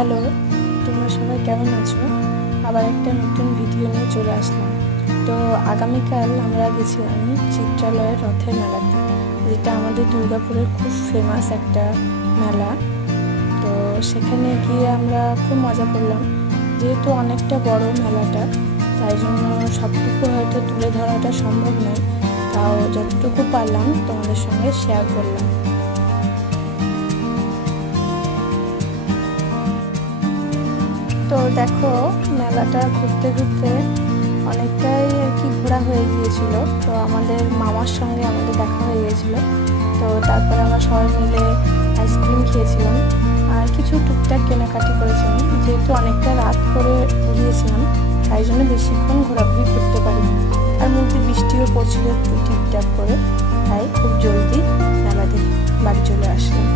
Hello, তোমরা সবাই কেমন আছো? আবার একটা নতুন ভিডিও নিয়ে চলে আসলাম। তো আগামীকাল আমরা গেছিলাম চিত্রালয়ের রথের মেলাতে, যেটা আমাদের দুর্গাপুরের খুব ফেমাস একটা মেলা। তো সেখানে গিয়ে আমরা খুব মজা করলাম। যেহেতু অনেকটা বড় মেলাটা, তাই জন্য সবটুকু হয়তো তুলে ধরাটা সম্ভব নয়, তাও যতটুকু পারলাম তোমাদের সঙ্গে শেয়ার করলাম। তো দেখো, মেলাটা ঘুরতে ঘুরতে অনেকটাই আর কি ঘোরা হয়ে গিয়েছিল। তো আমাদের মামার সঙ্গে আমাদের দেখা হয়ে গিয়েছিল। তো তারপরে আমরা সবাই মিলে আইসক্রিম খেয়েছিলাম আর কিছু টুকটাক কেনাকাটি করেছিলাম। যেহেতু অনেকটা রাত করে গিয়েছিলাম, তাই জন্য বেশিক্ষণ ঘোরাঘুরি করতে পারিনি। তার মধ্যে বৃষ্টিও পড়ছিল একটু টিপটাপ করে, তাই খুব জলদি মেলা থেকে বাড়ি চলে আসলাম।